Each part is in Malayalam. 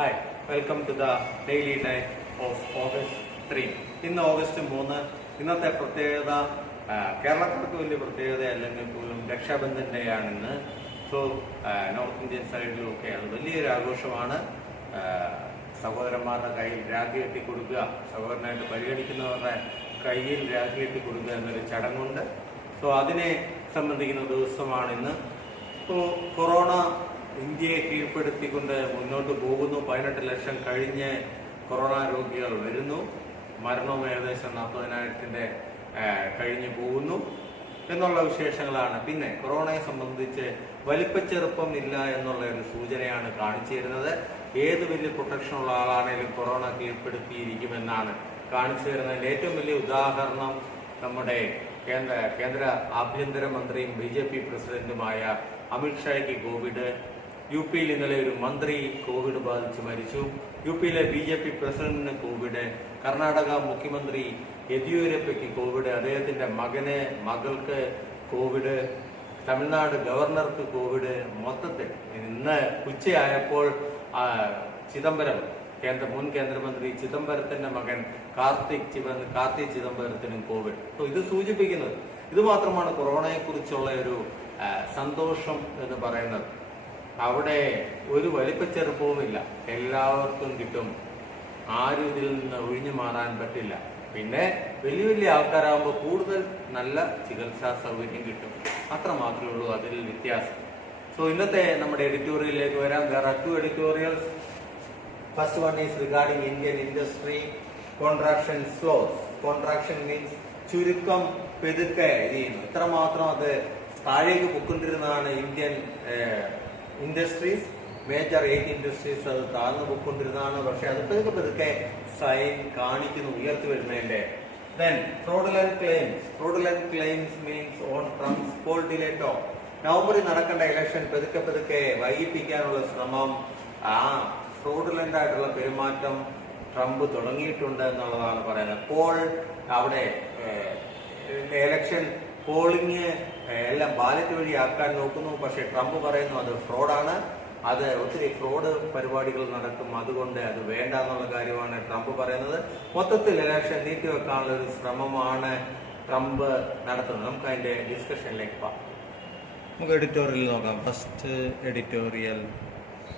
Hi, welcome to the daily life of August 3. ഇന്ന് ഓഗസ്റ്റ് 3. ഇന്നത്തെ പ്രത്യേകത കേരളക്കാർക്ക് വലിയ പ്രത്യേകത അല്ലെങ്കിൽ പോലും രക്ഷാബന്ധൻ ഡേ ആണിന്ന്. സോ നോർത്ത് ഇന്ത്യൻ സൈഡിലൊക്കെ അത് വലിയൊരു ആഘോഷമാണ്. സഹോദരന്മാരുടെ കയ്യിൽ രാഖി കെട്ടി കൊടുക്കുക, സഹോദരനായിട്ട് പരിഗണിക്കുന്നവരുടെ കയ്യിൽ രാഖി കെട്ടി കൊടുക്കുക എന്നൊരു ചടങ്ങുണ്ട്. സോ അതിനെ സംബന്ധിക്കുന്ന ദിവസമാണ് ഇന്ന്. ഇപ്പോൾ കൊറോണ ഇന്ത്യയെ കീഴ്പ്പെടുത്തിക്കൊണ്ട് മുന്നോട്ട് പോകുന്നു. 18 ലക്ഷം കഴിഞ്ഞ് കൊറോണ രോഗികൾ വരുന്നു. മരണവും ഏകദേശം 40,000 കഴിഞ്ഞു പോകുന്നു എന്നുള്ള വിശേഷങ്ങളാണ്. പിന്നെ കൊറോണയെ സംബന്ധിച്ച് വലിപ്പച്ചെറുപ്പം ഇല്ല എന്നുള്ള ഒരു സൂചനയാണ് കാണിച്ചു തരുന്നത്. ഏത് വലിയ പ്രൊട്ടക്ഷൻ ഉള്ള ആളാണെങ്കിലും കൊറോണ കീഴ്പ്പെടുത്തിയിരിക്കുമെന്നാണ് കാണിച്ചു തരുന്നതിൻ്റെ ഏറ്റവും വലിയ ഉദാഹരണം നമ്മുടെ കേന്ദ്ര ആഭ്യന്തരമന്ത്രിയും BJP പ്രസിഡന്റുമായ അമിത്ഷായ്ക്ക് കോവിഡ്. UP-യിൽ ഇന്നലെ ഒരു മന്ത്രി കോവിഡ് ബാധിച്ച് മരിച്ചു. UP-യിലെ BJP പ്രസിഡന്റിന് കോവിഡ്. കർണാടക മുഖ്യമന്ത്രി യെദ്യൂരപ്പയ്ക്ക് കോവിഡ്. അദ്ദേഹത്തിന്റെ മകൾക്ക് കോവിഡ്. തമിഴ്നാട് ഗവർണർക്ക് കോവിഡ്. മൊത്തത്തിൽ ഇന്ന് ഉച്ചയായപ്പോൾ ചിദംബരം മുൻ കേന്ദ്രമന്ത്രി ചിദംബരത്തിന്റെ മകൻ കാർത്തി ചിദംബരത്തിനും കോവിഡ്. ഇത് സൂചിപ്പിക്കുന്നത് ഇത് മാത്രമാണ് കൊറോണയെ കുറിച്ചുള്ള ഒരു സന്തോഷം എന്ന് പറയുന്നത്. അവിടെ ഒരു വലിപ്പച്ചെറുപ്പവുമില്ല, എല്ലാവർക്കും കിട്ടും. ആരും ഇതിൽ നിന്ന് ഒഴിഞ്ഞു മാറാൻ പറ്റില്ല. പിന്നെ വലിയ വലിയ ആൾക്കാരാകുമ്പോൾ കൂടുതൽ നല്ല ചികിത്സാ സൗകര്യം കിട്ടും. അത്ര മാത്രമേ ഉള്ളൂ അതിൽ വ്യത്യാസം. സോ ഇന്നത്തെ നമ്മുടെ എഡിറ്റോറിയലിലേക്ക് വരാം. There are 2 editorials. First one is regarding Indian industry. Contraction slows. Contraction means ചുരുക്കം പെതുക്കെ ചെയ്യുന്നു. ഇത്രമാത്രം അത് താഴേക്ക് പൊക്കൊണ്ടിരുന്നതാണ് ഇന്ത്യൻ ഇൻഡസ്ട്രീസ്. മേജർ 8 ഇൻഡസ്ട്രീസ് അത് താഴ്ന്നു പൊക്കൊണ്ടിരുന്നതാണ്. പക്ഷെ അത് പെതുക്കെ സൈൻ കാണിക്കുന്നു, ഉയർത്തി വരുന്നതിന്റെ. Then fraudulent claims. Fraudulent claims means on Trump's poll delay talk. നവംബറിൽ നടക്കേണ്ട ഇലക്ഷൻ പെതുക്കെ വൈകിപ്പിക്കാനുള്ള ശ്രമം, ഫ്രോഡുലന്റ് ആയിട്ടുള്ള പെരുമാറ്റം ട്രംപ് തുടങ്ങിയിട്ടുണ്ട് എന്നുള്ളതാണ് പറയുന്നത്. പോൾ അവിടെ എലക്ഷൻ പോളിംഗ് എല്ലാം ബാലറ്റ് വഴി ആക്കാൻ നോക്കുന്നു. പക്ഷെ ട്രംപ് പറയുന്നു അത് ഫ്രോഡാണ്, അത് ഒത്തിരി ഫ്രോഡ് പരിപാടികൾ നടക്കും, അതുകൊണ്ട് അത് വേണ്ട എന്നുള്ള കാര്യമാണ് ട്രംപ് പറയുന്നത്. മൊത്തത്തിൽ ഇലക്ഷൻ നീട്ടിവെക്കാനുള്ള ഒരു ശ്രമമാണ് ട്രംപ് നടത്തുന്നത്. നമുക്ക് അതിന്റെ ഡിസ്കഷനിലേക്ക് പോകാം. നമുക്ക് എഡിറ്റോറിയൽ നോക്കാം. First editorial,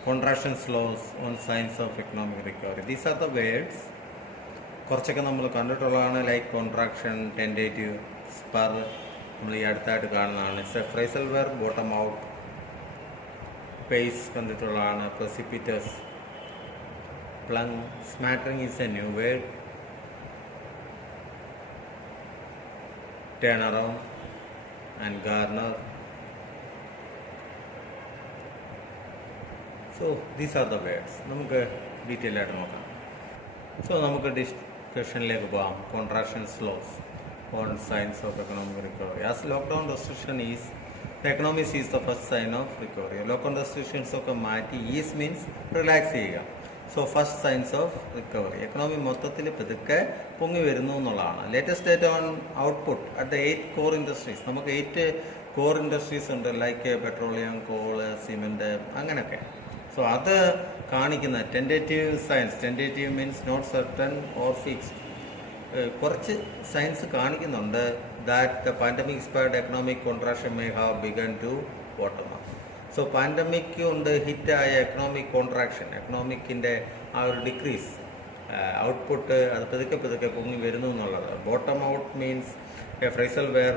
contraction slows on signs of economic recovery. These are the words. കുറച്ചൊക്കെ നമ്മൾ കണ്ടിട്ടുള്ളതാണ്. ലൈക്ക് കോൺട്രാക്ഷൻ, ടെൻഡേറ്റീവ്, സ്പർ നമ്മൾ ഈ അടുത്തായിട്ട് കാണുന്നതാണ്. Phrasal verb, bottom out, pace കണ്ടിട്ടുള്ളതാണ്. Precipitous, plunge, smattering is a new word. Turn around and garner. So these are the words. നമുക്ക് ഡീറ്റെയിൽ ആയിട്ട് നോക്കാം. സോ നമുക്ക് ഡിസ്കഷനിലേക്ക് പോകാം. Contraction slows on signs of economic recovery. As lockdown restriction ease the economy sees the first sign of recovery. Lockdown restrictions ഒക്കെ മാറ്റി ഈസ് മീൻസ് റിലാക്സ് ചെയ്യുക. So first signs of recovery. Economy മൊത്തത്തിൽ പതുക്കെ പൊങ്ങി വരുന്നു എന്നുള്ളതാണ്. Latest data on output at the 8 core industries. നമുക്ക് 8 കോർ ഇൻഡസ്ട്രീസ് ഉണ്ട്, ലൈക്ക് പെട്രോളിയം, കോള്, സിമെന്റ്, അങ്ങനെയൊക്കെ. സോ അത് കാണിക്കുന്ന tentative signs. Tentative means not certain or fixed. കുറച്ച് സയൻസ് കാണിക്കുന്നുണ്ട് that the pandemic spurred economic contraction may have begun to bottom up. So pandemic കൊണ്ട് ഹിറ്റായ എക്കണോമിക് കോൺട്രാക്ഷൻ, എക്കണോമിക്കിൻ്റെ ആ ഒരു ഡിക്രീസ്, ഔട്ട്പുട്ട് അത് പതുക്കെ പൊങ്ങി വരുന്നു എന്നുള്ളത്. Bottom out means a phrasal verb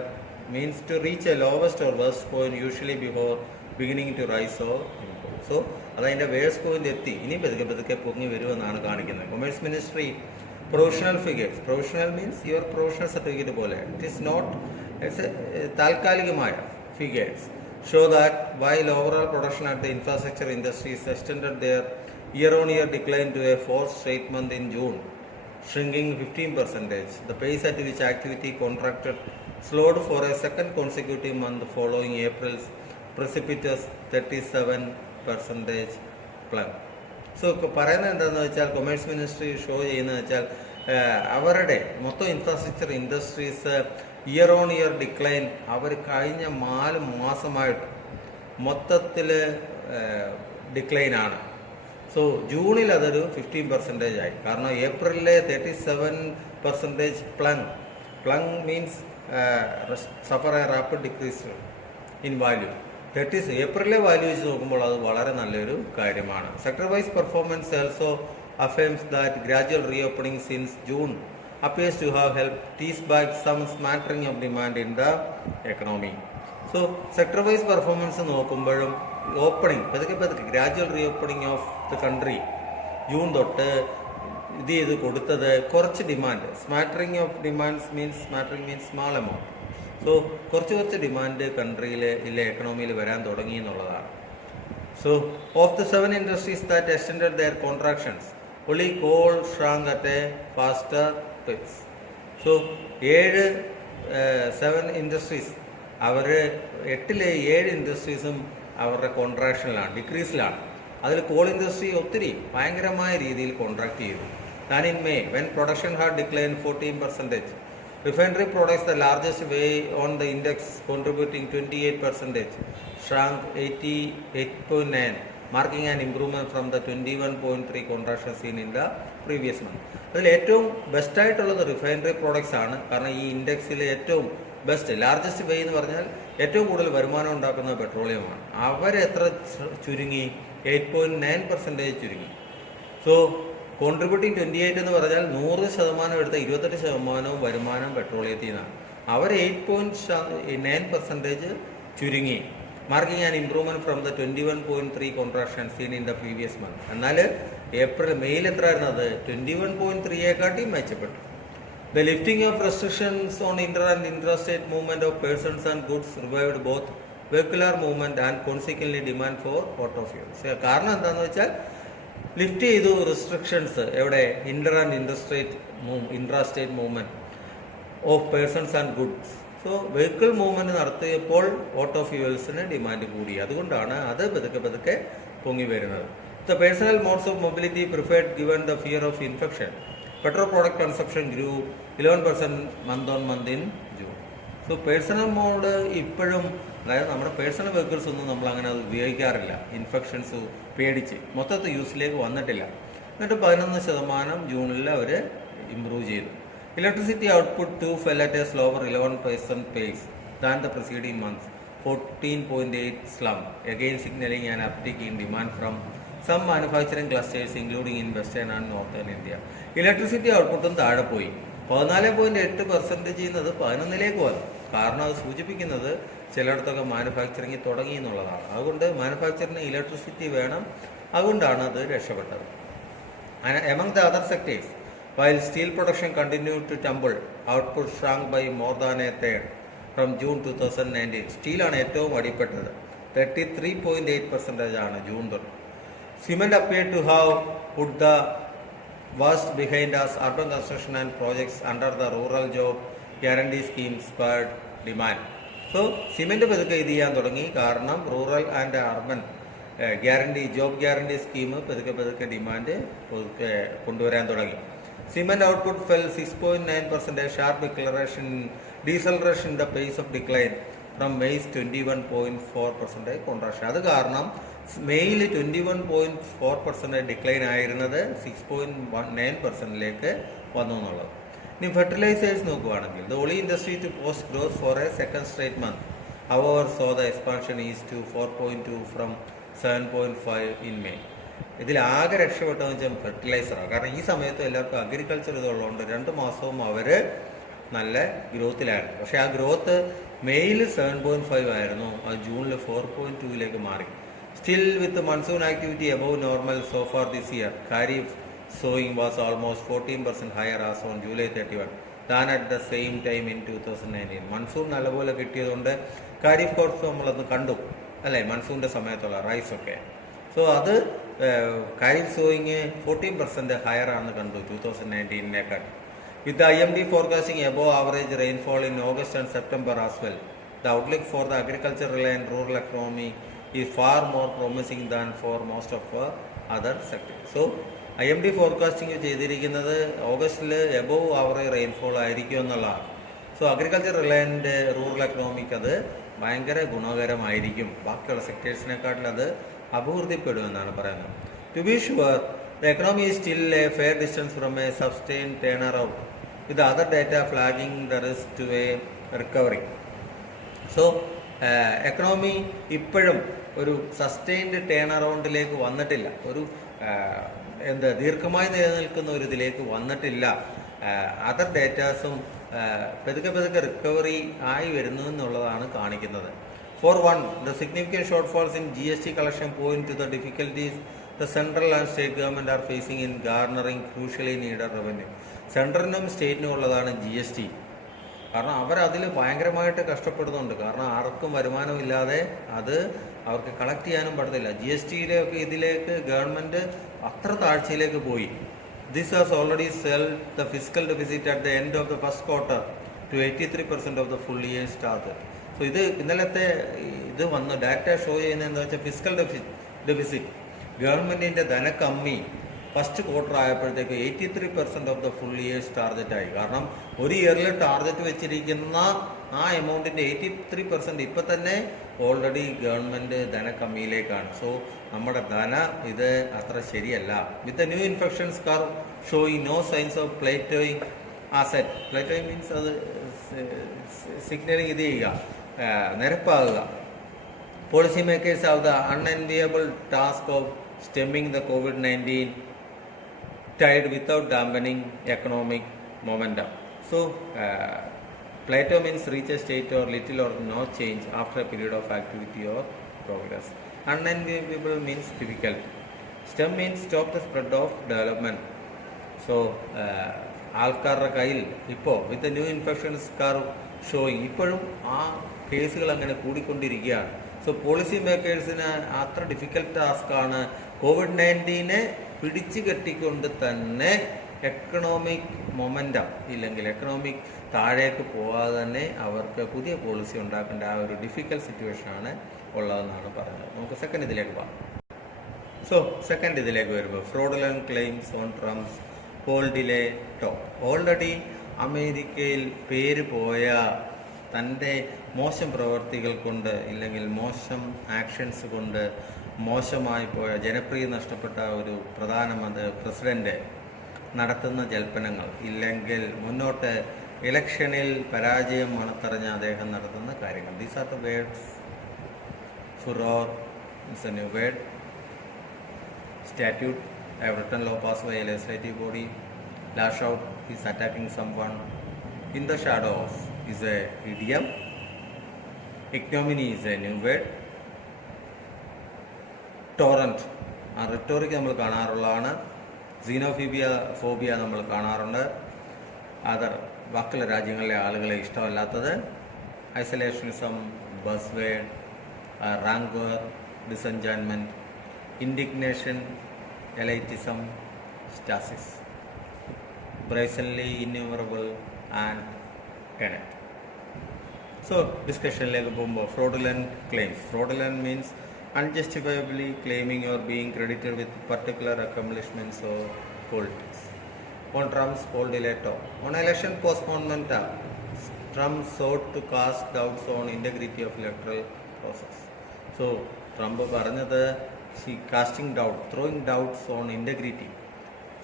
means to reach a lowest or worst point usually before beginning to rise or improve. So അതതിൻ്റെ വേഴ്സ് പോയിന്റ് എത്തി, ഇനി പതുക്കെ പൊങ്ങി വരുമെന്നാണ് കാണിക്കുന്നത്. Commerce ministry professional figures. Professional means your professional certificate പോലെ. ഇറ്റ് ഈസ് നോട്ട്, ഇറ്റ്സ് താൽക്കാലികമായ figures show that while overall production at the infrastructure industries extended their year-on-year decline to a 4th straight month in June, shrinking 15%. The pace at which activity contracted slowed for a second consecutive month following April's precipitous 37% plunge. So പറയുന്നത് എന്താണെന്ന് വെച്ചാൽ, കൊമേഴ്സ് മിനിസ്ട്രി ഷോ ചെയ്യുന്നത് വെച്ചാൽ അവരുടെ മൊത്തം ഇൻഫ്രാസ്ട്രക്ചർ ഇൻഡസ്ട്രീസ് ഇയർ ഡിക്ലൈൻ അവർ കഴിഞ്ഞ 4 മാസമായിട്ട് മൊത്തത്തിൽ ഡിക്ലൈനാണ്. സോ ജൂണിൽ അതൊരു 15% ആയി. കാരണം ഏപ്രിലിലെ 37% plunge means suffer a rapid decrease in value. ഏപ്രിലെ വാല്യൂ വെച്ച് നോക്കുമ്പോൾ അത് വളരെ നല്ലൊരു കാര്യമാണ്. Sector wise performance also affirms that gradual reopening since June appears to have helped tease back some smattering of demand in the economy. So sector wise performance നോക്കുമ്പോഴും ഓപ്പണിംഗ് പതുക്കെ gradual reopening of the country June തൊട്ട് ഇത് ചെയ്ത് കൊടുത്തത് കുറച്ച് demand smattering of demands means small amount. So കുറച്ച് ഡിമാൻഡ് കൺട്രിയിൽ ഇല്ല എക്കണോമിയിൽ വരാൻ തുടങ്ങി എന്നുള്ളതാണ്. So of the 7 industries that extended their contractions only coal shrunk at a faster pace. So 7 industries അവർ 7 ഇൻഡസ്ട്രീസും അവരുടെ കോൺട്രാക്ഷനിലാണ്, ഡിക്രീസിലാണ്. അതിൽ കോൾ ഇൻഡസ്ട്രി ഒത്തിരി ഭയങ്കരമായ രീതിയിൽ കോൺട്രാക്ട് ചെയ്തു. താൻ in May when production had declined 14%. Refinery products, the largest way on the index contributing 28%, shrunk 88.9, marking an improvement from the 21.3 contraction seen in the previous month. അതിൽ ഏറ്റവും ബെസ്റ്റായിട്ടുള്ളത് റിഫൈനറി പ്രോഡക്ട്സ് ആണ്. കാരണം ഈ ഇൻഡെക്സിൽ ഏറ്റവും ലാർജസ്റ്റ് വേ എന്ന് പറഞ്ഞാൽ ഏറ്റവും കൂടുതൽ വരുമാനം ഉണ്ടാക്കുന്നത് പെട്രോളിയമാണ്. അവരെത്ര ചുരുങ്ങി? 8.9% ചുരുങ്ങി. സോ കോൺട്രിബ്യൂട്ടിങ് 28 എന്ന് പറഞ്ഞാൽ 100% എടുത്ത 28% വരുമാനം പെട്രോളിയത്തിൽ നിന്നാണ്. അവർ 8.9% ചുരുങ്ങി, marking an improvement from the 21.3 contraction seen in the previous month. എന്നാൽ മെയിൽ എത്രയായിരുന്നത്? 21.3 മെച്ചപ്പെട്ടു. The lifting of restrictions on inter and intrastate movement of persons and goods revived both vehicular movement and consequently demand for auto fuels. കാരണം എന്താണെന്ന് വെച്ചാൽ ലിഫ്റ്റ് ചെയ്തു റെസ്ട്രിക്ഷൻസ് എവിടെ? Inter and intrastate movement of persons and goods. So vehicle movement നടത്തിയപ്പോൾ ഓട്ടോ ഫ്യൂവൽസിന് ഡിമാൻഡ് കൂടി. അതുകൊണ്ടാണ് അത് പതുക്കെ പൊങ്ങി വരുന്നത്. The personal modes of mobility preferred given the fear of infection. Petrol product consumption grew 11% month on month in June. So personal mode ഇപ്പോഴും, അതായത് നമ്മുടെ പേഴ്സണൽ വെഹിക്കിൾസ് ഒന്നും നമ്മൾ അങ്ങനെ അത് ഉപയോഗിക്കാറില്ല. ഇൻഫെക്ഷൻസ് പേടിച്ച് മൊത്തത്തിൽ യൂസിലേക്ക് വന്നിട്ടില്ല. എന്നിട്ട് 11% ജൂണിൽ അവർ ഇംപ്രൂവ് ചെയ്തു. Electricity output too fell at a slower 11% pace than the preceding months, 14.8 slump, again signaling an uptick in demand from some manufacturing clusters including in western and northern India. Electricity ഔട്ട്പുട്ടും താഴെ പോയി. 14.8% ചെയ്യുന്നത് 11ലേക്ക് വന്നു. കാരണം അത് സൂചിപ്പിക്കുന്നത് ചിലയിടത്തൊക്കെ മാനുഫാക്ചറിങ് തുടങ്ങി എന്നുള്ളതാണ്. അതുകൊണ്ട് മാനുഫാക്ചറിന് ഇലക്ട്രിസിറ്റി വേണം. അതുകൊണ്ടാണ് അത് രക്ഷപ്പെട്ടത്. Among the other sectors, while steel production continued to tumble, output shrunk by more than a third from June 2019. സ്റ്റീലാണ് ഏറ്റവും അടിപ്പെട്ടത്. 33.8% ആണ് ജൂൺ തൊട്ട്. Cement appeared to have put the worst behind us. Urban construction and projects under the rural job guarantee scheme spurred demand. So cement പതുക്കെ ഇത് ചെയ്യാൻ തുടങ്ങി. കാരണം rural and urban job guarantee scheme പതുക്കെ ഡിമാൻഡ് കൊണ്ടുവരാൻ തുടങ്ങി. Cement output fell 6.9%, a sharp deceleration in the pace of decline from May's 21.4% contraction. അത് കാരണം മെയിൽ 21.4% ഡിക്ലൈൻ ആയിരുന്നത് 6.9%ലേക്ക് വന്നു എന്നുള്ളത്. ഇനി ഫെർട്ടിലൈസേഴ്സ് നോക്കുകയാണെങ്കിൽ the only industry to post growth for a second straight month, however, saw the expansion is to 4.2 from 7.5 in May. ഇതിൽ ആകെ രക്ഷപ്പെട്ടതെന്ന് വെച്ചാൽ ഫെർട്ടിലൈസറാണ്. കാരണം ഈ സമയത്ത് എല്ലാവർക്കും അഗ്രികൾച്ചർ ഇതുള്ളതുകൊണ്ട് 2 മാസവും അവർ നല്ല ഗ്രോത്തിലായിരുന്നു. പക്ഷേ ആ ഗ്രോത്ത് മെയിൽ 7.5 ആയിരുന്നു, അത് ജൂണിൽ 4.2ലേക്ക് മാറി. Still with monsoon activity above normal so far this year, kharif sowing was almost 14% higher as on July 31 than at the same time in 2019. Monsoon നല്ലപോലെ കിട്ടിയതുകൊണ്ട് ഖാരിഫ് കോഴ്സ് നമ്മളൊന്ന് കണ്ടു അല്ലേ, മൺസൂണിൻ്റെ സമയത്തുള്ള റൈസൊക്കെ. സോ അത് ഖാരിഫ് സോയിങ് 14% ഹയർ ആണെന്ന് കണ്ടു 2019നേക്കാൾ. With the IMD forecasting above average rainfall in August and September as well, the outlook for the agricultural and rural economy is far more promising than for most of other sectors. So IMD forecasting ചെയ്തിരിക്കുന്നത് ഓഗസ്റ്റിൽ എബോവ് ആവറേജ് റെയിൻഫോൾ ആയിരിക്കും എന്നുള്ളതാണ്. സോ അഗ്രികൾച്ചറൽ ആൻഡ് റൂറൽ എക്കണോമിക്ക് അത് ഭയങ്കര ഗുണകരമായിരിക്കും. ബാക്കിയുള്ള സെക്ടേഴ്സിനെക്കാട്ടിൽ അത് അഭിവൃദ്ധിപ്പെടുമെന്നാണ് പറയുന്നത്. To be sure, the economy is still a fair distance from a sustained turnaround, with the other data flagging the risk to a recovery. So economy ഇപ്പോഴും ഒരു സസ്റ്റെയിൻഡ് ടേൺ അറൗണ്ടിലേക്ക് വന്നിട്ടില്ല, ഒരു ദീർഘമായി നിലനിൽക്കുന്ന ഒരു ഇതിലേക്ക് വന്നിട്ടില്ല. അതർ ഡേറ്റാസും പതുക്കെ റിക്കവറി ആയി വരുന്നു എന്നുള്ളതാണ് കാണിക്കുന്നത്. Four one, the significant short falls in GST collection point to the difficulties the central and state government are facing in garnering crucially needed revenue. സെൻട്രലിനും സ്റ്റേറ്റിനും ഉള്ളതാണ് GST. കാരണം അവരതിൽ ഭയങ്കരമായിട്ട് കഷ്ടപ്പെടുന്നുണ്ട്. കാരണം ആർക്കും വരുമാനമില്ലാതെ അത് അവർക്ക് കളക്ട് ചെയ്യാനും പറ്റത്തില്ല. GSTയിലൊക്കെ ഇതിലേക്ക് ഗവൺമെൻറ് അത്ര താഴ്ചയിലേക്ക് പോയി. This has already swelled the fiscal deficit at the end of the first quarter to 83% of the full years target. So ഇത് ഇന്നലത്തെ ഇത് വന്ന് ഡാറ്റ ഷോ ചെയ്യുന്നത് എന്താ വെച്ചാൽ ഫിസിക്കൽ ഡെഫിസിറ്റ് ഗവൺമെൻറ്റിൻ്റെ ധനക്കമ്മി ഫസ്റ്റ് ക്വാർട്ടർ ആയപ്പോഴത്തേക്ക് 83% ഓഫ് ദ ഫുൾ ഇയേഴ്സ് ടാർഗറ്റായി. കാരണം ഒരു ഇയറിൽ ടാർഗറ്റ് വെച്ചിരിക്കുന്ന ആ എമൗണ്ടിൻ്റെ 83% ഇപ്പം തന്നെ ഓൾറെഡി ഗവൺമെൻറ് ധനക്കമ്മിയിലേക്കാണ്. സോ നമ്മുടെ ഇത് അത്ര ശരിയല്ല. With the new infections curve showing no signs of plateauing as yet. Plateauing means അത് സിഗ്നലിങ് ഇത് ചെയ്യുക, നിരപ്പാകുക. Policy makers have the unenviable task of stemming the COVID-19 tide without dampening economic momentum. So, plateau means reach a state or little or no change after a period of activity or progress. Unenviable means difficult. Stem means stop the spread of development. So, ആൾക്കാരുടെ കയ്യിൽ ഇപ്പോൾ with new infections curve showing ഇപ്പോഴും ആ കേസുകൾ അങ്ങനെ കൂടിക്കൊണ്ടിരിക്കുകയാണ്. സോ പോളിസി മേക്കേഴ്സിന് അത്ര ഡിഫിക്കൽട്ട് ടാസ്ക്കാണ് COVID-19 പിടിച്ചു കെട്ടിക്കൊണ്ട് തന്നെ എക്കണോമിക് മൊമെൻറ്റം ഇല്ലെങ്കിൽ എക്കണോമിക് താഴേക്ക് പോകാതെ തന്നെ അവർക്ക് പുതിയ പോളിസി ഉണ്ടാക്കേണ്ട ആ ഒരു ഡിഫിക്കൽട്ട് സിറ്റുവേഷനാണ് ഉള്ളതെന്നാണ് പറയുന്നത്. നമുക്ക് സെക്കൻഡ് ഇതിലേക്ക് പോകാം. സോ സെക്കൻഡ് ഇതിലേക്ക് വരുമ്പോൾ fraudulent claims on Trump's poll delay talk. Already അമേരിക്കയിൽ പേര് പോയ തൻ്റെ മോശം പ്രവർത്തികൾ കൊണ്ട് ഇല്ലെങ്കിൽ മോശം ആക്ഷൻസ് കൊണ്ട് മോശമായി പോയ ജനപ്രിയ നഷ്ടപ്പെട്ട ഒരു പ്രസിഡന്റ് നടത്തുന്ന ജൽപ്പനങ്ങൾ ഇല്ലെങ്കിൽ മുന്നോട്ട് ഇലക്ഷനിൽ പരാജയം മണത്തറിഞ്ഞ അദ്ദേഹം നടത്തുന്ന കാര്യങ്ങൾ. These are the words. Furore is a new word. Statute, a written law passed by a legislative body. Lash out is attacking someone. In the shadows is a idiom. Ignominy is a new word. Torrent, ആ റിട്ടോറിക് നമ്മൾ കാണാറുള്ളതാണ്. ഫോബിയ നമ്മൾ കാണാറുണ്ട്. അതർ ബാക്കിയുള്ള രാജ്യങ്ങളിലെ ആളുകളെ ഇഷ്ടമല്ലാത്തത്. Isolationism, buzzword, rancour, disenjoyment, indignation, elitism, stasis, brazenly innumerable and tenet. So discussionലേക്ക് പോകുമ്പോൾ fraudulent claims. Fraudulent means unjustifiably claiming or being credited with particular accomplishments or qualities. On Trump's poll delay talk. On election postponement, Trump sought to cast doubts on integrity of electoral process. So Trump പറഞ്ഞത് casting doubt, throwing doubts on integrity.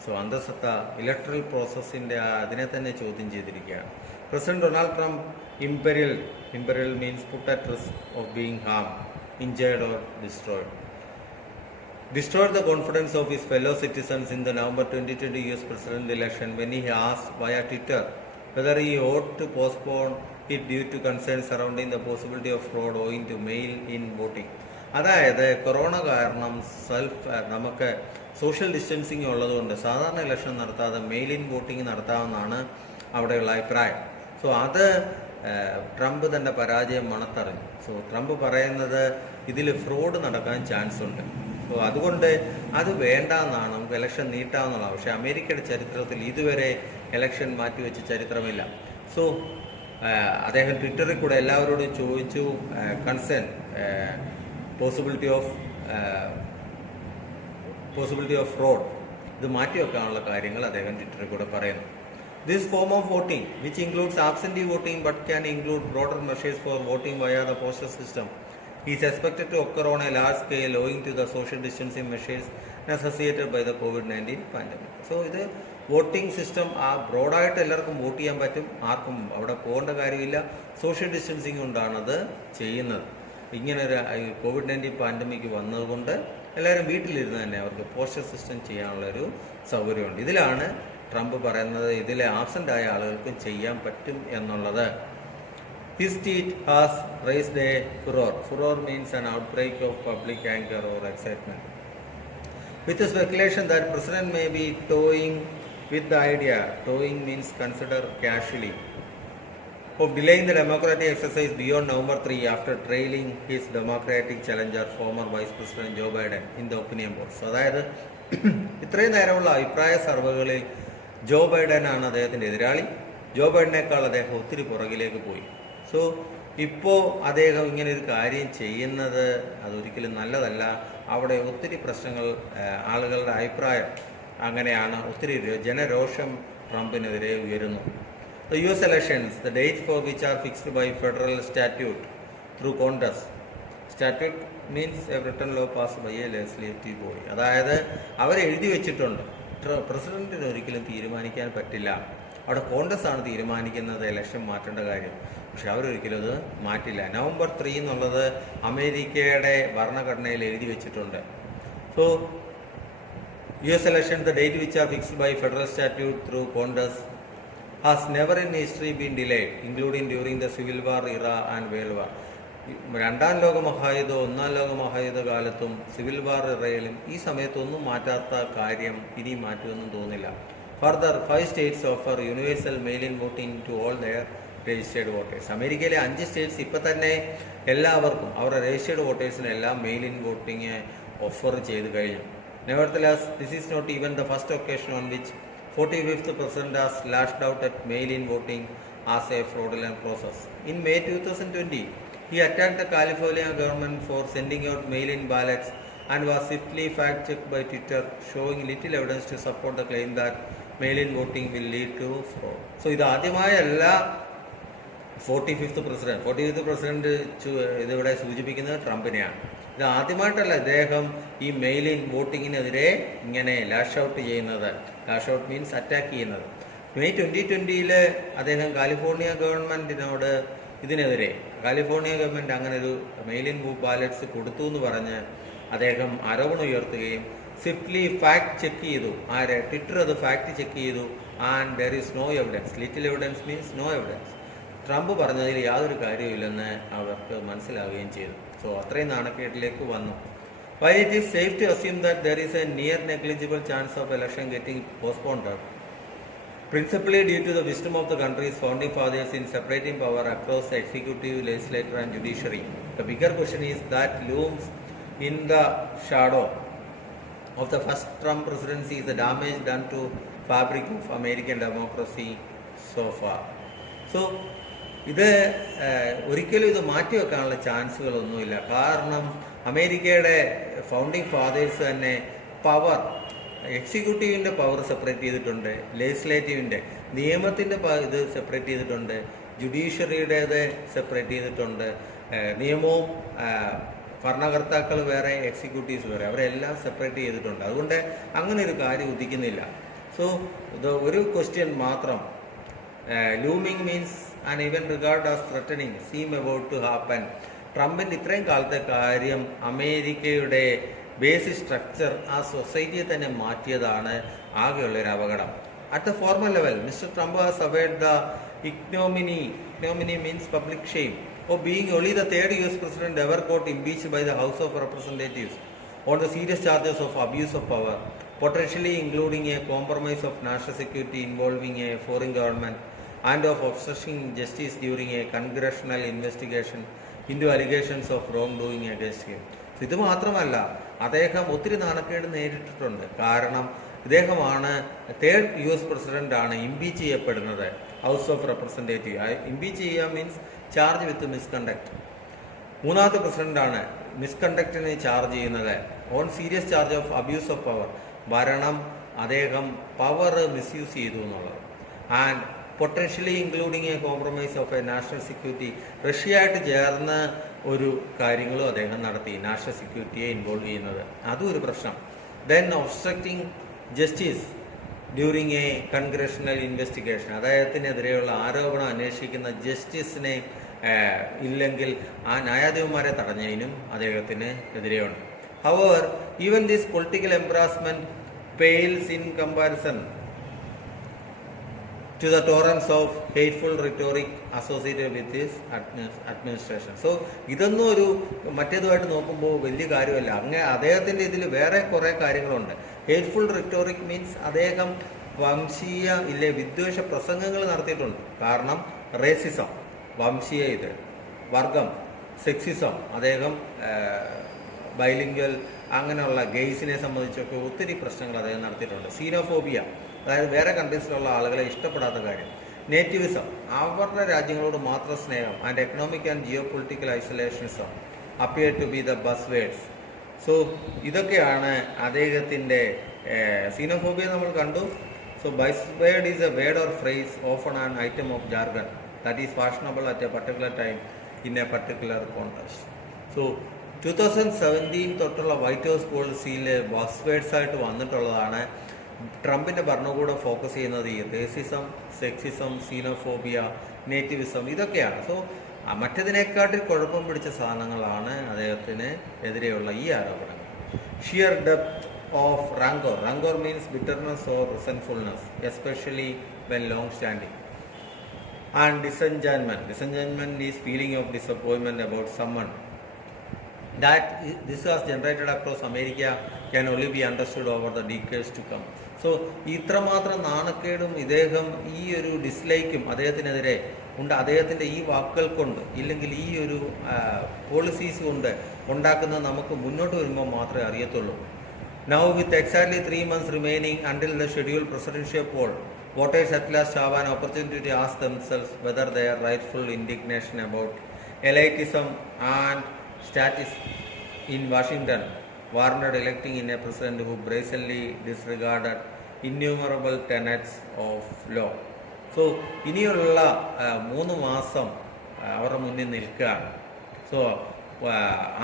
So അന്തസത്ത ഇലക്ട്രൽ പ്രോസസ്സിൻ്റെ അതിനെ തന്നെ ചോദ്യം ചെയ്തിരിക്കുകയാണ്. President Donald Trump imperil means put at risk of being harm, injured or destroyed the confidence of his fellow citizens in the November 2020 US presidential election when he asked via Twitter whether he ought to postpone it due to concerns surrounding the possibility of fraud owing to mail-in voting. അതായത് കൊറോണ കാരണം നമുക്ക് സോഷ്യൽ ഡിസ്റ്റൻസിങ് ഉള്ളതുകൊണ്ട് സാധാരണ ഇലക്ഷൻ നടത്താതെ മെയിൽ ഇൻ വോട്ടിംഗ് നടത്താമെന്നാണ് അവിടെയുള്ള അഭിപ്രായം. സോ അത് ട്രംപ് തൻ്റെ പരാജയം മണത്തറിഞ്ഞു. സോ ട്രംപ് പറയുന്നത് ഇതിൽ ഫ്രോഡ് നടക്കാൻ ചാൻസ് ഉണ്ട്. സോ അതുകൊണ്ട് അത് വേണ്ടെന്നാണ്, നമുക്ക് ഇലക്ഷൻ നീട്ടാമെന്നുള്ളതാണ്. പക്ഷേ അമേരിക്കയുടെ ചരിത്രത്തിൽ ഇതുവരെ ഇലക്ഷൻ മാറ്റിവെച്ച ചരിത്രമില്ല. സോ അദ്ദേഹം ട്വിറ്ററിൽ കൂടെ എല്ലാവരോടും ചോദിച്ചു കൺസേൺ പോസിബിലിറ്റി ഓഫ് ഫ്രോഡ് ഇത് മാറ്റിവെക്കാനുള്ള കാര്യങ്ങൾ അദ്ദേഹം ട്വിറ്ററിൽ കൂടെ പറയുന്നു. This form of voting which includes absentee voting but can include broader measures for voting via the postal system is expected to occur on a large scale owing to the social distancing measures necessitated by the COVID-19 pandemic. So ഇത് വോട്ടിംഗ് സിസ്റ്റം ബ്രോഡായിട്ട് എല്ലാവർക്കും വോട്ട് ചെയ്യാൻ പറ്റും, ആർക്കും അവിടെ പോകേണ്ട കാര്യമില്ല. സോഷ്യൽ ഡിസ്റ്റൻസിങ് കൊണ്ടാണ് അത് ചെയ്യുന്നത്. ഇങ്ങനൊരു COVID-19 പാൻഡമിക് വന്നതുകൊണ്ട് എല്ലാവരും വീട്ടിലിരുന്ന് തന്നെ അവർക്ക് പോസ്റ്റൽ സിസ്റ്റം ചെയ്യാനുള്ളൊരു സൗകര്യമുണ്ട്. ഇതിലാണ് ട്രംപ് പറയുന്നത് ഇതിൽ ആബ്സെൻ്റ് ആയ ആളുകൾക്കും ചെയ്യാൻ പറ്റും എന്നുള്ളത്. His tweet has raised a furor. Furor means an outbreak of public anger or excitement, with the speculation that President may be toying with the idea, toying means consider casually, of delaying the Democratic exercise beyond November 3 after trailing his Democratic challenger, former Vice President Joe Biden, in the opinion polls. അതായത് ഇത്രയും നേരമുള്ള അഭിപ്രായ സർവേകളിൽ ജോ ബൈഡനാണ് അദ്ദേഹത്തിൻ്റെ എതിരാളി. ജോ ബൈഡനേക്കാൾ അദ്ദേഹം ഒത്തിരി പുറകിലേക്ക് പോയി. സോ ഇപ്പോൾ അദ്ദേഹം ഇങ്ങനൊരു കാര്യം ചെയ്യുന്നത് അതൊരിക്കലും നല്ലതല്ല. അവിടെ ഒത്തിരി പ്രശ്നങ്ങൾ, ആളുകളുടെ അഭിപ്രായം അങ്ങനെയാണ്, ഒത്തിരി ജനരോഷം ട്രംപിനെതിരെ ഉയരുന്നു. The US elections, the dates for which are fixed by federal statute through Congress. Statute means a written law passed by a legislative body. അതായത് അവരെഴുതി വെച്ചിട്ടുണ്ട്. പ്രസിഡന്റിന് ഒരിക്കലും തീരുമാനിക്കാൻ പറ്റില്ല. അവിടെ കോൺഗ്രസ് ആണ് തീരുമാനിക്കുന്നത് ഇലക്ഷൻ മാറ്റേണ്ട കാര്യം. പക്ഷെ അവരൊരിക്കലും അത് മാറ്റില്ല. November 3 എന്നുള്ളത് അമേരിക്കയുടെ ഭരണഘടനയിൽ എഴുതി വെച്ചിട്ടുണ്ട്. So US elections, the date which are fixed by federal statute through Congress, has never in history been delayed, including during the Civil War era and World War. രണ്ടാം ലോക മഹായുദ്ധം, ഒന്നാം ലോക മഹായുദ്ധ കാലത്തും സിവിൽ വാർ ഇറയിലും ഈ സമയത്തൊന്നും മാറ്റാത്ത കാര്യം ഇനി മാറ്റുമെന്നും തോന്നില്ല. Further 5 states offer universal mail-in voting to all their registered voters. അമേരിക്കയിലെ 5 states ഇപ്പം തന്നെ എല്ലാവർക്കും അവരുടെ രജിസ്റ്റേർഡ് വോട്ടേഴ്സിനെല്ലാം മെയിൽ-ഇൻ വോട്ടിങ് ഓഫർ ചെയ്ത് കഴിഞ്ഞു. Nevertheless, this is not even the first occasion on which 45th president has lashed out at mail-in voting as a fraudulent process. In May 2020, he attacked the California government for sending out mail-in ballots and was swiftly fact-checked by Twitter, showing little evidence to support the claim that mail-in voting will lead to fraud. So, ഇത് ആദ്യമായല്ല 45th പ്രസിഡന്റ് ഇതിവിടെ സൂചിപ്പിക്കുന്നത് ട്രംപിനെയാണ്. ഇത് ആദ്യമായിട്ടല്ല ഇദ്ദേഹം ഈ മെയിൽ-ഇൻ വോട്ടിങ്ങിനെതിരെ ഇങ്ങനെ ലാഷ് ഔട്ട് ചെയ്യുന്നത്. ലാഷ് ഔട്ട് മീൻസ് അറ്റാക്ക് ചെയ്യുന്നത്. May 2020 അദ്ദേഹം കാലിഫോർണിയ ഗവൺമെൻറ്റിനോട് ഇതിനെതിരെ കാലിഫോർണിയ ഗവൺമെൻറ് അങ്ങനെ ഒരു മെയിൽ-ഇൻ ബാലറ്റ്സ് കൊടുത്തു എന്ന് പറഞ്ഞ് അദ്ദേഹം ആരോപണം ഉയർത്തുകയും സ്വിഫ്റ്റ്ലി ഫാക്ട് ചെക്ക് ചെയ്തു. ട്വിറ്റർ അത് ഫാക്ട് ചെക്ക് ചെയ്തു. And there is no evidence. Little evidence means no evidence. Trump പറഞ്ഞതിൽ യാതൊരു കാര്യമില്ലെന്ന് അവർക്ക് മനസ്സിലാവുകയും ചെയ്തു. സോ അത്രയും നാണക്കേട്ടിലേക്ക് വന്നു. While it is safe to assume that there is a near negligible chance of election getting postponed, principally due to the wisdom of the country's founding fathers in separating power across the executive, legislature and judiciary, the bigger question is that looms in the shadow of the first Trump presidency is the damage done to fabric of American democracy so far. So ഇത് ഒരിക്കലും ഇത് മാറ്റിവെക്കാനുള്ള ചാൻസുകളൊന്നുമില്ല. കാരണം അമേരിക്കയുടെ ഫൗണ്ടിങ് ഫാദേഴ്സ് തന്നെ പവർ, എക്സിക്യൂട്ടീവിൻ്റെ പവർ സെപ്പറേറ്റ് ചെയ്തിട്ടുണ്ട്, ലെജിസ്ലേറ്റീവിൻ്റെ നിയമത്തിൻ്റെ ഇത് സെപ്പറേറ്റ് ചെയ്തിട്ടുണ്ട്, ജുഡീഷ്യറിയുടേത് സെപ്പറേറ്റ് ചെയ്തിട്ടുണ്ട്. നിയമവും ഭരണകർത്താക്കൾ വേറെ, എക്സിക്യൂട്ടീവ്സ് വേറെ, അവരെല്ലാം സെപ്പറേറ്റ് ചെയ്തിട്ടുണ്ട്. അതുകൊണ്ട് അങ്ങനെ ഒരു കാര്യം ഉദിക്കുന്നില്ല. സോ ഒരു ക്വസ്റ്റ്യൻ മാത്രം, looming means and even regard as threatening seem about to happen. ട്രംപിൻ്റെ ഇത്രയും കാലത്തെ കാര്യം അമേരിക്കയുടെ ബേസിക് സ്ട്രക്ചർ, ആ സൊസൈറ്റിയെ തന്നെ മാറ്റിയതാണ് ആകെയുള്ളൊരു അപകടം. At the formal level, mister Trump has avoid the ignominy means public shame, of being only the third US president ever got impeached by the House of Representatives on the serious charges of abuse of power, potentially including a compromise of national security involving a foreign government and of obstructing justice during a congressional investigation into allegations of wrongdoing against him. ഇത് മാത്രമല്ല, അദ്ദേഹം ഒത്തിരി നാണക്കേട് നേരിട്ടിട്ടുണ്ട്. കാരണം ഇദ്ദേഹമാണ് തേർഡ് US പ്രസിഡൻ്റാണ് ഇംപീച്ച് ചെയ്യപ്പെടുന്നത് ഹൗസ് ഓഫ് റെപ്രസെൻറ്റേറ്റീവ്. ഇംപീച്ച് ചെയ്യുക മീൻസ് ചാർജ് വിത്ത് മിസ്കണ്ടക്ട്. മൂന്നാമത്തെ പ്രസിഡൻ്റാണ് മിസ്കണ്ടക്റ്റിന് ചാർജ് ചെയ്യുന്നത് on serious charge of abuse of power. ഭരണം അദ്ദേഹം പവർ മിസ്യൂസ് ചെയ്തു എന്നുള്ളത്. And potentially including a compromise of a national security. റഷ്യയായിട്ട് ചേർന്ന് ഒരു കാര്യങ്ങളും അദ്ദേഹം നടത്തി, നാഷണൽ സെക്യൂരിറ്റിയെ ഇൻവോൾവ് ചെയ്യുന്നത്. അതും ഒരു പ്രശ്നം. then obstructing justice during a congressional investigation, അദ്ദേഹത്തിനെതിരെയുള്ള ആരോപണം അന്വേഷിക്കുന്ന ജസ്റ്റിസിനെ ഇല്ലെങ്കിൽ ആ ന്യായാധിപന്മാരെ തടഞ്ഞതിനും അദ്ദേഹത്തിന് എതിരെയുണ്ട്. However even this political embarrassment pales in comparison to the torrents of hateful rhetoric associated with his administration. So ഇതൊന്നും ഒരു മറ്റേതുമായിട്ട് നോക്കുമ്പോൾ വലിയ കാര്യമല്ല. അദ്ദേഹത്തിൻ്റെ ഇതിൽ വേറെ കുറേ കാര്യങ്ങളുണ്ട്. ഹേറ്റ്ഫുൾ റിട്ടോറിക് മീൻസ് അദ്ദേഹം വംശീയ വിദ്വേഷ പ്രസംഗങ്ങൾ നടത്തിയിട്ടുണ്ട്. കാരണം റേസിസം, വംശീയ വർഗം, സെക്സിസം, അദ്ദേഹം ബൈലിംഗ്വൽ അങ്ങനെയുള്ള ഗെയ്സിനെ സംബന്ധിച്ചൊക്കെ ഒത്തിരി പ്രശ്നങ്ങൾ അദ്ദേഹം നടത്തിയിട്ടുണ്ട്. സീനോഫോബിയ, അതായത് വേറെ കൺട്രീസിലുള്ള ആളുകളെ ഇഷ്ടപ്പെടാത്ത കാര്യം. നേറ്റിവിസം, അവരുടെ രാജ്യങ്ങളോട് മാത്രം സ്നേഹം. And economic and geopolitical isolationism appear to be the buzz words. So ഇതൊക്കെയാണ് അദ്ദേഹത്തിൻ്റെ സീനോഫോബിയ നമ്മൾ കണ്ടു. So buzz word is a word or phrase often an item of jargon that is fashionable at a particular time in a particular context. So 2017 തൊട്ടുള്ള വൈറ്റ് ഹൗസ് പോളിസിയിൽ ബസ് വേർഡ്സ് ആയിട്ട് വന്നിട്ടുള്ളതാണ്. ട്രംപിൻ്റെ ഭരണകൂടം ഫോക്കസ് ചെയ്യുന്നത് ഈ റേസിസം, സെക്സിസം, സീനോഫോബിയ, നേറ്റിവിസം ഇതൊക്കെയാണ്. സോ മറ്റതിനെക്കാട്ടിൽ കുഴപ്പം പിടിച്ച സാധനങ്ങളാണ് അദ്ദേഹത്തിന് എതിരെയുള്ള ഈ ആരോപണങ്ങൾ. Sheer depth of rancour. Rancour means bitterness or resentfulness, especially when long standing. And disenjoyment. Disenjoyment is feeling of disappointment about someone. That this was generated across America can only be understood over the decades to come. So ഇത്രമാത്രം നാണക്കേടും ഇദ്ദേഹം ഈ ഒരു ഡിസ്ലൈക്കും അദ്ദേഹത്തിനെതിരെ ഉണ്ട്. അദ്ദേഹത്തിൻ്റെ ഈ വാക്കുകൾ കൊണ്ട് ഇല്ലെങ്കിൽ ഈ ഒരു പോളിസീസ് കൊണ്ട് ഉണ്ടാക്കുന്നത് നമുക്ക് മുന്നോട്ട് വരുമ്പോൾ മാത്രമേ അറിയത്തുള്ളൂ. Now with exactly 3 months remaining until the scheduled presidential poll, voters at last have an opportunity to ask themselves whether their rightful indignation about elitism and status in Washington warranted electing in a president who brazenly disregarded innumerable tenets of law. So ഇനിയുള്ള 3 മാസം അവരുടെ മുന്നിൽ നിൽക്കുകയാണ്. സോ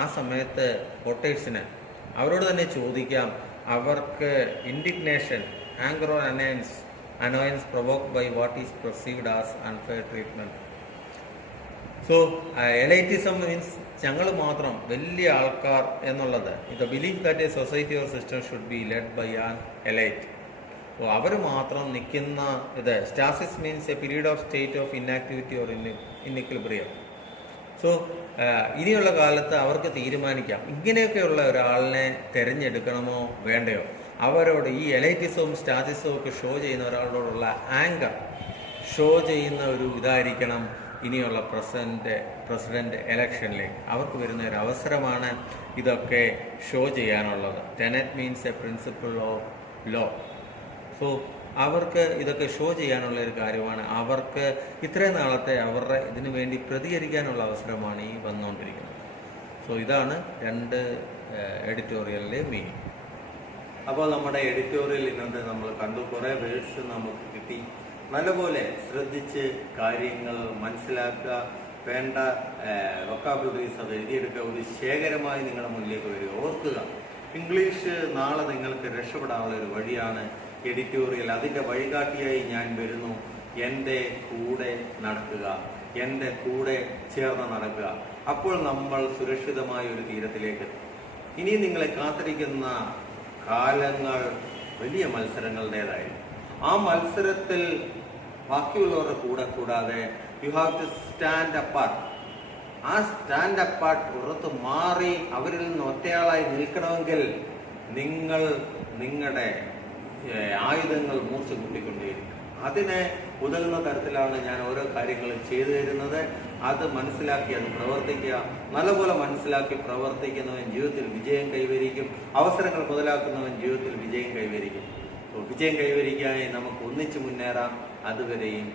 ആ സമയത്ത് വോട്ടേഴ്സിന് അവരോട് തന്നെ ചോദിക്കാം, അവർക്ക് indignation, anger or annoyance provoked by what is perceived as unfair treatment. So elitism means ഞങ്ങൾ മാത്രം വലിയ ആൾക്കാർ എന്നുള്ളത്. The belief that a society or system should be led by an elite. അപ്പോൾ അവർ മാത്രം നിൽക്കുന്ന ഇത്. Stasis means a period of state of inactivity or inequilibrium. So ഇനിയുള്ള കാലത്ത് അവർക്ക് തീരുമാനിക്കാം ഇങ്ങനെയൊക്കെയുള്ള ഒരാളിനെ തിരഞ്ഞെടുക്കണമോ വേണ്ടയോ. അവരോട് ഈ എലൈറ്റിസവും സ്റ്റാറ്റിസവും ഒക്കെ ഷോ ചെയ്യുന്ന ഒരാളോടുള്ള ആങ്കർ ഷോ ചെയ്യുന്ന ഒരു ഇതായിരിക്കണം ഇനിയുള്ള പ്രസിഡന്റ് ഇലക്ഷനിലേക്ക് അവർക്ക് വരുന്ന ഒരു അവസരമാണ് ഇതൊക്കെ ഷോ ചെയ്യാനുള്ളത്. Tenet means a principle of law. So അവർക്ക് ഇതൊക്കെ ഷോ ചെയ്യാനുള്ള ഒരു കാര്യമാണ്. അവർക്ക് ഇത്രയും നാളത്തെ അവരുടെ ഇതിനു വേണ്ടി പ്രതികരിക്കാനുള്ള അവസരമാണ് ഈ വന്നുകൊണ്ടിരിക്കുന്നത്. സോ ഇതാണ് 2 എഡിറ്റോറിയലിലെ മീനിങ്. അപ്പോൾ നമ്മുടെ എഡിറ്റോറിയൽ ഇന്നത്തെ നമ്മൾ കണ്ടു. കുറേ വേർഡ്സ് നമുക്ക് കിട്ടി. നല്ലപോലെ ശ്രദ്ധിച്ച് കാര്യങ്ങൾ മനസ്സിലാക്കുക. വേണ്ട വൊക്കാബുലറീസ് അത് എഴുതിയെടുക്കുക. ഒരു ശേഖരമായി നിങ്ങളുടെ മുന്നിലേക്ക് വരിക. ഓർക്കുക, ഇംഗ്ലീഷ് നാളെ നിങ്ങൾക്ക് രക്ഷപ്പെടാനുള്ള ഒരു വഴിയാണ് എഡിറ്റോറിയൽ. അതിൻ്റെ വഴികാട്ടിയായി ഞാൻ വരുന്നു. എൻ്റെ കൂടെ നടക്കുക, എൻ്റെ കൂടെ ചേർന്ന് നടക്കുക. അപ്പോൾ നമ്മൾ സുരക്ഷിതമായ ഒരു തീരത്തിലേക്ക്. ഇനി നിങ്ങളെ കാത്തിരിക്കുന്ന കാലങ്ങൾ വലിയ മത്സരങ്ങളുടേതായിരുന്നു. ആ മത്സരത്തിൽ ബാക്കിയുള്ളവരുടെ കൂടെ കൂടാതെ you have to stand apart. ആ സ്റ്റാൻഡ് അപ്പാർട്ട് പുറത്ത് മാറി അവരിൽ നിന്ന് ഒറ്റയാളായി നിൽക്കണമെങ്കിൽ നിങ്ങൾ നിങ്ങളുടെ ആയുധങ്ങൾ മൂർച്ച കൂട്ടിക്കൊണ്ടേയിരിക്കും. അതിന് ഉതകുന്ന തരത്തിലാണ് ഞാൻ ഓരോ കാര്യങ്ങളും ചെയ്തു തരുന്നത്. അത് മനസ്സിലാക്കി അത് പ്രവർത്തിക്കുക. നല്ലപോലെ മനസ്സിലാക്കി പ്രവർത്തിക്കുന്നവൻ ജീവിതത്തിൽ വിജയം കൈവരിക്കും. അവസരങ്ങൾ മുതലാക്കുന്നവൻ ജീവിതത്തിൽ വിജയം കൈവരിക്കും. വിജയം കൈവരിക്കാനായി നമുക്ക് ഒന്നിച്ചു മുന്നേറാം. അതുവരെയും